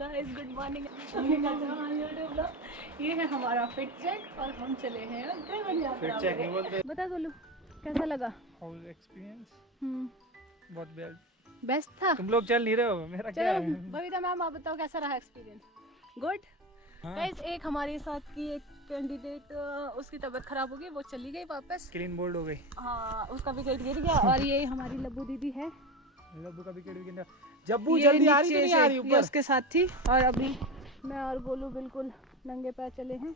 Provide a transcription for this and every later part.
Guys good morning. ये है हमारा फिट चेक और हम चले हैं फिट चेक नहीं बोलते। बता गोलू कैसा लगा एक्सपीरियंस? बहुत बेस्ट था। तुम लोग चल नहीं रहे हो, मेरा क्या है? बबीता मैम आप बताओ कैसा रहा एक्सपीरियंस? गुड। गाइस एक हमारे साथ की एक कैंडिडेट उसकी तबीयत खराब हो गई, वो चली गई वापस, क्लीन बोल्ड हो गई। हाँ उसका विकेट गिर गया। और ये हमारी लब्बू दीदी है, लब्बू का विकेट गिर गया। जब्बू जल्दी आ रही नहीं आ रही ऊपर, उसके साथ थी। और अभी मैं और गोलू बिल्कुल नंगे पैर चले हैं।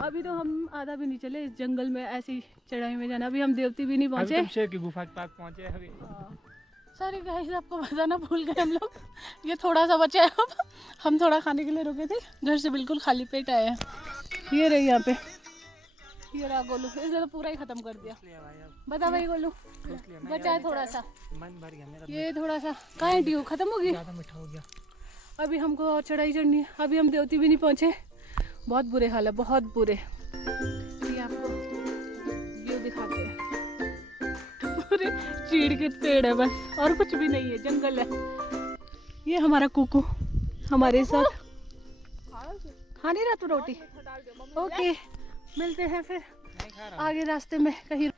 अभी तो हम आधा भी नहीं चले इस जंगल में, ऐसी चढ़ाई में जाना। अभी हम देवती भी नहीं पहुंचे, अभी शेर की गुफा के पास पहुंचे अभी। सॉरी गाइस आपको बताना भूल गए हम लोग, ये थोड़ा सा बचा है। अब हम थोड़ा खाने के लिए रुके थे, घर से बिल्कुल खाली पेट आए हैं। ये रही यहाँ पे, ये रहा गोलू, इसने तो पूरा ही खत्म कर दिया। बता भाई गोलू बचा है थोड़ा सा, मन भर गया मेरा। ये थोड़ा सा कहाँ है ट्यूब खत्म होगी, ज़्यादा मीठा हो गया। अभी हमको और चढ़ाई चढ़नी है। अभी हम देवती भी नहीं पहुँचे, बहुत बुरे हाल है, बहुत बुरे। ये आपको व्यू दिखाते हैं, पूरे चीड़ के पेड़ है बस, और कुछ भी नहीं है, जंगल है। ये हमारा कुकू हमारे साथ खा नहीं रहा तू रोटी। ओके मिलते हैं फिर आगे रास्ते में कहीं।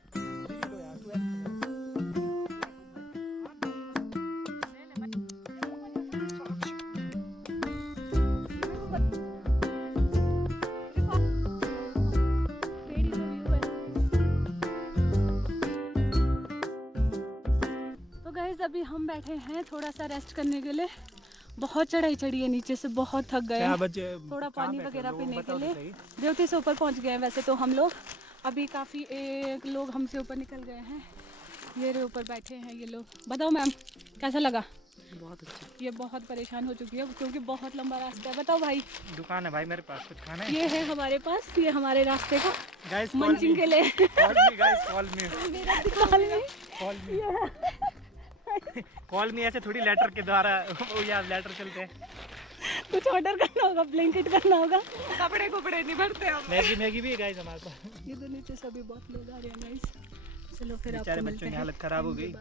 तो गाइस अभी हम बैठे हैं थोड़ा सा रेस्ट करने के लिए, बहुत चढ़ाई चढ़ी है, नीचे से बहुत थक गए हैं। थोड़ा पानी वगैरह पीने के लिए देवती से ऊपर पहुंच गए हैं वैसे तो हम लोग। अभी काफ़ी लोग हमसे ऊपर निकल गए हैं, ये रे ऊपर बैठे हैं ये लोग। बताओ मैम कैसा लगा? बहुत अच्छा। ये बहुत परेशान हो चुकी है क्योंकि बहुत लंबा रास्ता है। बताओ भाई। दुकान है भाई मेरे पास, कुछ खाना है? ये है हमारे पास, ये हमारे रास्ते का गाइस मंचिंग के लिए। कॉल मी ऐसे थोड़ी लेटर के द्वारा यार लेटर चलते हैं। कुछ ऑर्डर करना होगा, ब्लैंकेट करना होगा, कपड़े कपड़े नहीं भरते हम। मैगी भी है गाइस हमारे पास। ये तो नीचे से अभी बहुत लोग आ रहे हैं गाइस। चलो फिर आपको बेचारे मिलते बच्चों की हैं। हालत खराब हो गई।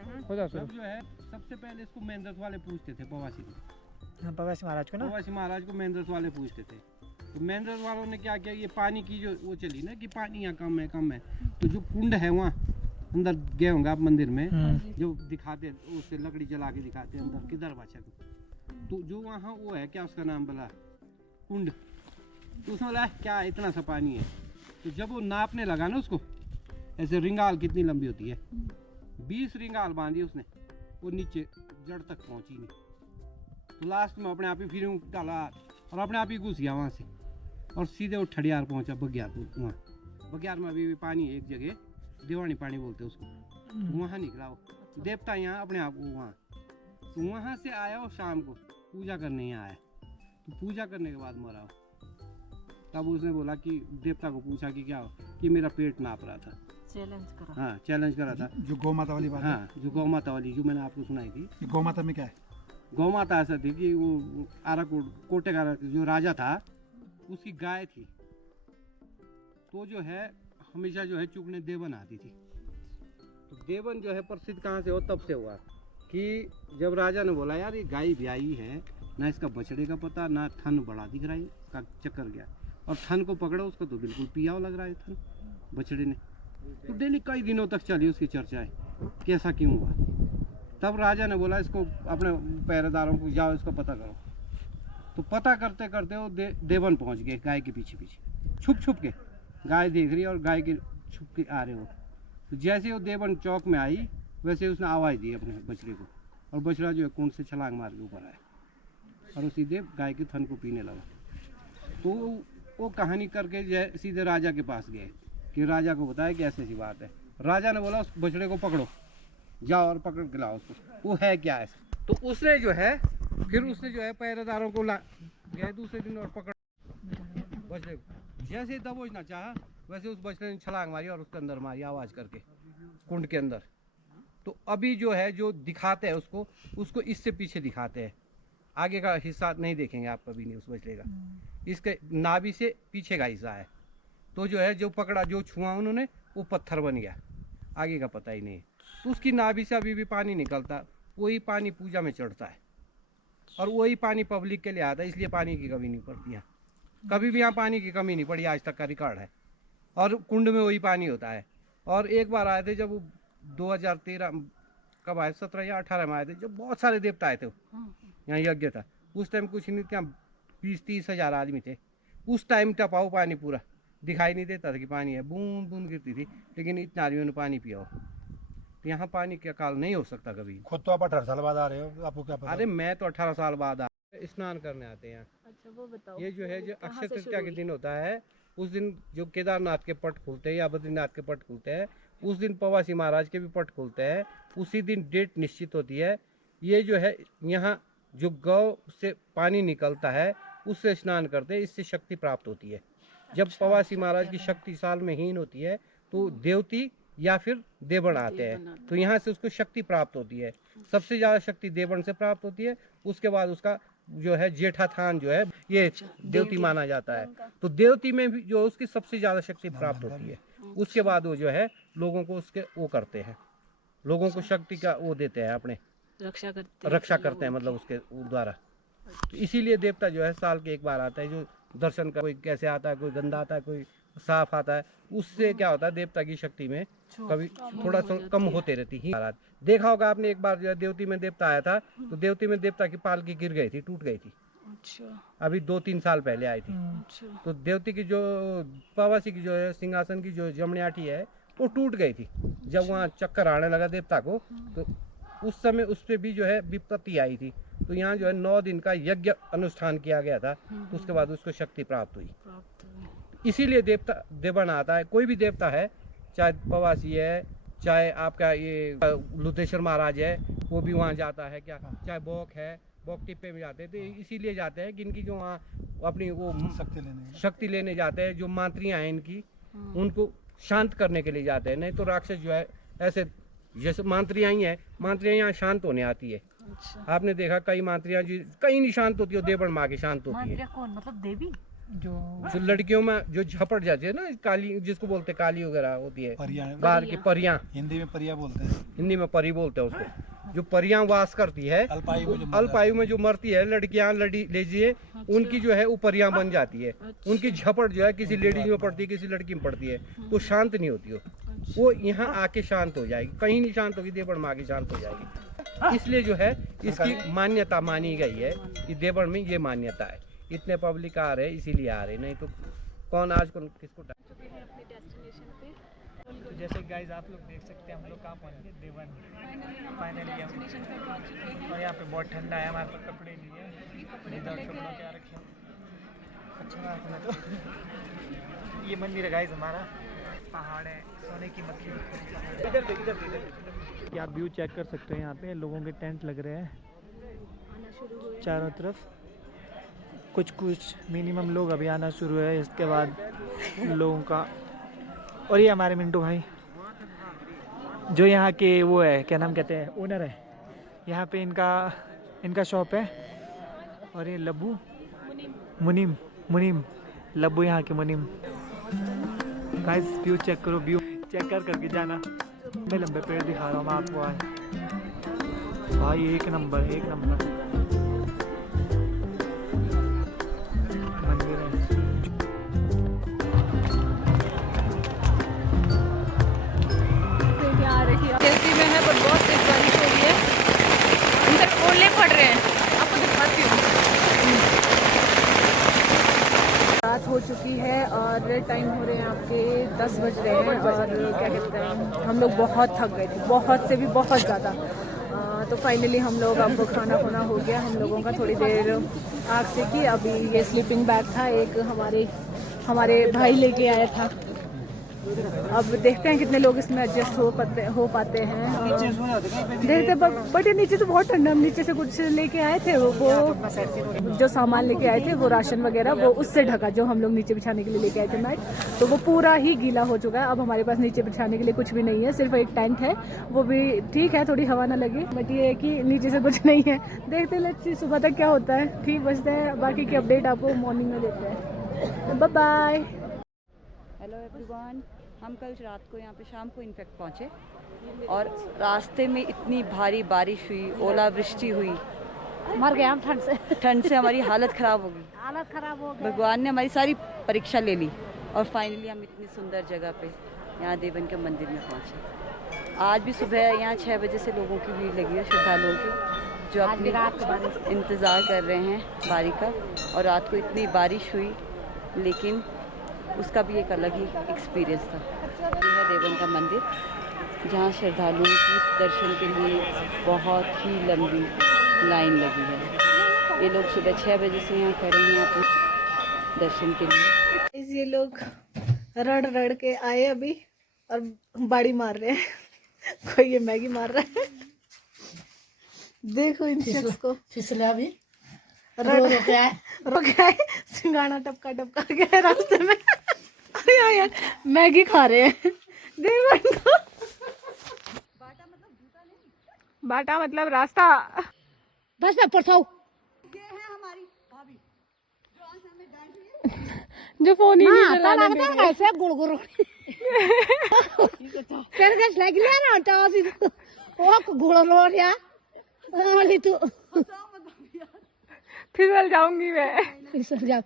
सब जो है सबसे पहले इसको महेंद्रस वाले पूछते थे, प्रवासी को। प्रवासी महाराज को ना, प्रवासी महाराज को महेंद्रस वाले पूछते थे। तो महेंद्रस वालों ने क्या किया, ये पानी की जो वो चली ना कि पानी यहाँ कम है कम है, तो जो कुंड है वहाँ अंदर गए होंगे आप मंदिर में, जो दिखाते उससे लकड़ी जला के दिखाते अंदर किधर बचा, तो जो वहाँ वो है क्या उसका नाम बोला कुंड, तो उसमें बोला क्या इतना सा पानी है। तो जब वो नापने लगा ना उसको, ऐसे रिंगाल कितनी लंबी होती है, 20 रिंगाल बांधी उसने, वो नीचे जड़ तक पहुंची नहीं। तो लास्ट में अपने आप ही फिर डाला और अपने आप ही घुस गया वहाँ से, और सीधे वो ठड़ियार पहुंचा बगियारपुर। वहाँ बगियार में अभी भी पानी है एक जगह, देवानी पानी बोलते हैं उसको, तो वहाँ निकला वो देवता यहाँ अपने आप को वहाँ। तो वहाँ से आया वो शाम को पूजा करने यहाँ आया, तो पूजा करने के बाद मरा वो। तब उसने बोला कि देवता को पूछा कि क्या हो, कि मेरा पेट नाप रहा था, चैलेंज करा। हाँ चैलेंज करा था। जो गौ माता वाली बात है। हाँ जो गौ माता वाली जो मैंने आपको सुनाई थी। गौ माता में क्या है? गौ माता ऐसा थी कि वो आराकोट कोटे का जो राजा था उसकी गाय थी, तो जो है हमेशा जो है चुगने देवन आती थी। तो देवन जो है प्रसिद्ध कहाँ से हो, तब से हुआ कि जब राजा ने बोला यार ये गाय ब्याई है ना, इसका बछड़े का पता ना, थन बड़ा दिख रहा है, इसका चक्कर गया। और थन को पकड़ा, उसका तो बिल्कुल पिया लग रहा है थन बछड़े ने। तो डेली कई दिनों तक चली उसकी चर्चाएं, कैसा क्यों हुआ। तब राजा ने बोला इसको अपने पहरेदारों को जाओ इसको पता करो। तो पता करते करते वो देवन पहुंच गए गाय के पीछे पीछे, छुप छुप के। गाय देख रही है और गाय के छुप के आ रहे हो। तो जैसे वो देवन चौक में आई वैसे उसने आवाज़ दी अपने बछड़े को, और बछड़ा जो है कुंड से छलांग मार के ऊपर आया और वो सीधे गाय के थन को पीने लगा। तो वो कहानी करके सीधे राजा के पास गए कि राजा को बताया कि ऐसी बात है। राजा ने बोला उस बछड़े को पकड़ो, जाओ और पकड़ के लाओ उसको, वो है क्या ऐसा। तो उसने जो है फिर उसने जो है पहरेदारों को ला गए दूसरे दिन और पकड़ बछड़े को। जैसे ही दबोचना चाहा वैसे उस बछड़े ने छलांग मारी और उसके अंदर मारी आवाज़ करके कुंड के अंदर। तो अभी जो है जो दिखाते हैं उसको इससे पीछे दिखाते हैं, आगे का हिस्सा नहीं देखेंगे आप कभी नहीं उस बछड़े का, इसके नाभि से पीछे का हिस्सा है। तो जो है जो पकड़ा जो छुआ उन्होंने वो पत्थर बन गया, आगे का पता ही नहीं। तो उसकी नाभि से अभी भी पानी निकलता, वही पानी पूजा में चढ़ता है। और वही पानी पब्लिक के लिए आता है, इसलिए पानी की कमी नहीं पड़ती है। कभी भी यहाँ पानी की कमी नहीं पड़ी, आज तक का रिकॉर्ड है। और कुंड में वही पानी होता है। और एक बार आए थे जब 2013 कब आए, 17 या 18 में आए थे, जब बहुत सारे देवता आए थे यहाँ यज्ञ था। उस टाइम कुछ नहीं था, 20-30 हज़ार आदमी थे। उस टाइम टपाओ पानी पूरा दिखाई नहीं देता था कि पानी है, बूंद बूंद गिरती थी, लेकिन इतने आदमियों ने पानी पिया हो। तो यहाँ पानी का काल नहीं हो सकता कभी। खुद तो आप 18 साल बाद आ रहे हो, आपको क्या पता? अरे मैं तो 18 साल बाद स्नान करने आते हैं। अच्छा वो बताओ, ये जो है जो कहाँ अक्षय से तृतीया शुरू के हुई? दिन होता है, उस दिन जो केदारनाथ के पट खुलते हैं या बद्रीनाथ के पट खुलते हैं, उस दिन पवासी महाराज के भी पट खुलते हैं। उसी दिन डेट निश्चित होती है। ये जो है यहाँ जो गौ से पानी निकलता है उससे स्नान करते हैं, इससे शक्ति प्राप्त होती है। जब पवासी महाराज की शक्ति साल में हीन होती है तो देवती या फिर देवण आते हैं, तो यहाँ से उसको शक्ति प्राप्त होती है। सबसे ज़्यादा शक्ति देवण से प्राप्त होती है। उसके बाद उसका जो है जेठा थान जो है ये देवती माना जाता है। तो देवती में भी जो उसकी सबसे ज़्यादा शक्ति प्राप्त होती है। उसके बाद वो जो है लोगों को उसके वो करते हैं, लोगों को शक्ति का वो देते हैं, अपने रक्षा करते हैं, मतलब उसके द्वारा। तो इसीलिए देवता जो है साल के एक बार आता है, जो दर्शन का, कोई कैसे आता है, कोई गंदा आता है, कोई साफ आता है। उससे क्या होता है, देवता की शक्ति में कभी थोड़ा सा कम होते रहती ही। देखा होगा आपने, एक बार जो है देवती में देवता आया था, तो देवती में देवता की पालकी गिर गई थी, टूट गई थी। अभी 2-3 साल पहले आई थी। तो देवती की जो पवासी की जो है सिंहासन की जो जमनियाठी है वो टूट गई थी। जब वहाँ चक्कर आने लगा देवता को, तो उस समय उस पर भी जो है विपत्ति आई थी। तो यहाँ जो है 9 दिन का यज्ञ अनुष्ठान किया गया था। तो उसके बाद उसको शक्ति प्राप्त हुई। इसीलिए देवता देवण आता है। कोई भी देवता है, चाहे पवासी है, चाहे आपका ये लुतेश्वर महाराज है, वो भी वहाँ जाता है क्या, चाहे बौक है, बौक टिप्पे में जाते हैं। तो इसीलिए जाते हैं कि इनकी जो वहाँ अपनी वो शक्ति लेने जाते हैं, जो मांत्रियाँ हैं इनकी, उनको शांत करने के लिए जाते हैं। नहीं तो राक्षस जो है ऐसे, जैसे मांत्रियाँ ही हैं, मांत्रियाँ यहाँ शांत होने आती है। आपने देखा कई मांत्रियाँ जी कहीं नहीं शांत होती है, देवण माँ की शांत होती है। कौन, मतलब देवी जो लड़कियों में जो झपट जाती है ना, काली जिसको बोलते काली वगैरह होती है, बाहर की परियां, हिंदी में परिया बोलते हैं, हिंदी में परी बोलते हैं उसको। जो परियां वास करती है अल्पायु में जो मरती है लड़कियां, लीजिए उनकी जो है वो परियां बन जाती है। उनकी झपट जो है किसी लेडीज में पड़ती है, किसी लड़की में पड़ती है, तो शांत नहीं होती वो यहाँ आके शांत हो जाएगी। कहीं नहीं शांत होगी, देवण माँ की शांत हो जाएगी। इसलिए जो है इसकी मान्यता मानी गई है कि देवण में ये मान्यता है। इतने पब्लिक आ रहे इसीलिए आ रहे, नहीं तो कौन आज कौन किसको। तो जैसे गाइस आप लोग देख सकते हैं, हम लोग कहाँ पहुँच गए, देवन फाइनली हम। और यहाँ पे बहुत ठंडा है, हमारे पास कपड़े नहीं है, विदाउट कपड़ों के आ रखे हैं। अच्छा बात है। तो ये मंदिर है गाइस हमारा, पहाड़ है, सोने की मक्खी। इधर आप व्यू चेक कर सकते हो। यहाँ पे लोगों के टेंट लग रहे हैं चारों तरफ। कुछ मिनिमम लोग अभी आना शुरू है, इसके बाद लोगों का। और ये हमारे मिंटू भाई जो यहाँ के वो है, क्या नाम कहते हैं, ओनर है यहाँ पे, इनका शॉप है। और ये लब्बू मुनीम लब्बू यहाँ के मुनीम। गाइस व्यू चेक करो, व्यू चेक करके जाना। मैं लंबे पेड़ दिखा रहा हूँ मैं आपको आज भाई, एक नंबर मंदिर है। जैसी में है, पर बहुत तेज बारिश हो रही है, अंदर ओले पड़ रहे हैं। आपको दिखाती हूँ। रात हो चुकी है और टाइम हो रहे हैं आपके 10 बज रहे हैं। और क्या कहते हैं, हम लोग बहुत थक गए थे, बहुत से भी बहुत ज़्यादा। तो फाइनली हम लोग, आपको खाना हो गया हम लोगों का। थोड़ी देर आग से की। अभी ये स्लीपिंग बैग था, एक हमारे भाई लेके आया था। अब देखते हैं कितने लोग इसमें एडजस्ट हो पाते हैं। देखते बट ये नीचे तो बहुत ठंडा। हम नीचे से कुछ लेके आए थे, वो जो सामान लेके आए थे, वो राशन वगैरह, वो उससे ढका, जो हम लोग नीचे बिछाने के लिए लेके आए थे मैट, तो वो पूरा ही गीला हो चुका है। अब हमारे पास नीचे बिछाने के लिए कुछ भी नहीं है, सिर्फ एक टेंट है, वो भी ठीक है, थोड़ी हवा ना लगे, बट ये है कि नीचे से कुछ नहीं है। देखते हैं लेट्स सी सुबह तक क्या होता है। ठीक बचते हैं, बाकी की अपडेट आपको मॉर्निंग में देते हैं। Bye bye. हेलो एवरीवन, हम कल रात को यहाँ पे शाम को इनफैक्ट पहुँचे और रास्ते में इतनी भारी बारिश हुई, ओलावृष्टि हुई मर गए हम ठंड से। ठंड से हमारी हालत ख़राब हो गई। हालत खराब हो गई। भगवान ने हमारी सारी परीक्षा ले ली और फाइनली हम इतनी सुंदर जगह पे यहाँ देवन के मंदिर में पहुँचे। आज भी सुबह यहाँ 6 बजे से लोगों की भीड़ लगी है, श्रद्धालुओं की, जो अपनी इंतज़ार कर रहे हैं बारी का। और रात को इतनी बारिश हुई, लेकिन उसका भी एक अलग ही एक्सपीरियंस था। ये है देवन का मंदिर, जहाँ श्रद्धालुओं की दर्शन के लिए बहुत ही लंबी लाइन लगी है। ये लोग सुबह 6 बजे से यहाँ खड़े हैं अपने दर्शन के लिए। ये लोग रड़ रड़ के आए अभी और बाड़ी मार रहे हैं। कोई ये मैगी मार रहा है, देखो इन शख्स को। फिसले अभी रो गया है, सिंगाना टपका टपका गया रास्ते में। अरे यार मैगी खा रहे हैं देवन को। बाटा मतलब रास्ता। बस मैं परछाऊ जो फोन ही नहीं चलाने दे रहे। ऐसे गुड़गुड़ तेरे गैस लग लिया ना टासी वो गुड़ रोड या ओली तू फिसल जाऊंगी मैं। फिसल जा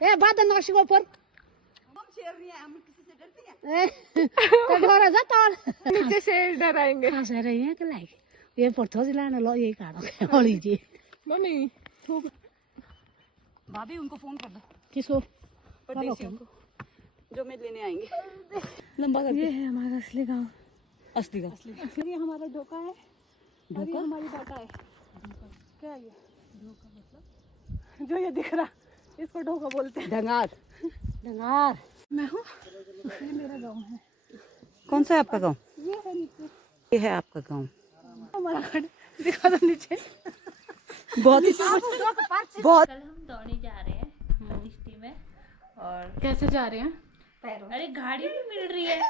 ए बात नक्श को पर हम शेर नहीं है, हम किसी से डरती हैं। तो डरा जाता नीचे शेर डराएंगे। कहां से रही है कि लाइक ये परछो जिला ना लो ये काढ़ो ओली जी मम्मी भाभी उनको फ़ोन कर दो, किसको परदेसियों को, जो मैं लेने आएंगे। लंबा कर ये है हमारा असली गाँव। असली का ये हमारा ढोका है और ये हमारी बाटा है। क्या है ये ढोका मतलब? जो ये दिख रहा इसको ढोका बोलते हैं। ढंगार। डंगार मैं हूँ, ये मेरा गाँव है। कौन सा है आपका गांव? ये है नीचे ये है आपका गांव। हमारा घर, दिखा दो नीचे। बहुत बहुत कल हम दौड़ने जा रहे हैं दिश्ती में। और कैसे जा रहे हैं? अरे गाड़ी नहीं मिल रही है,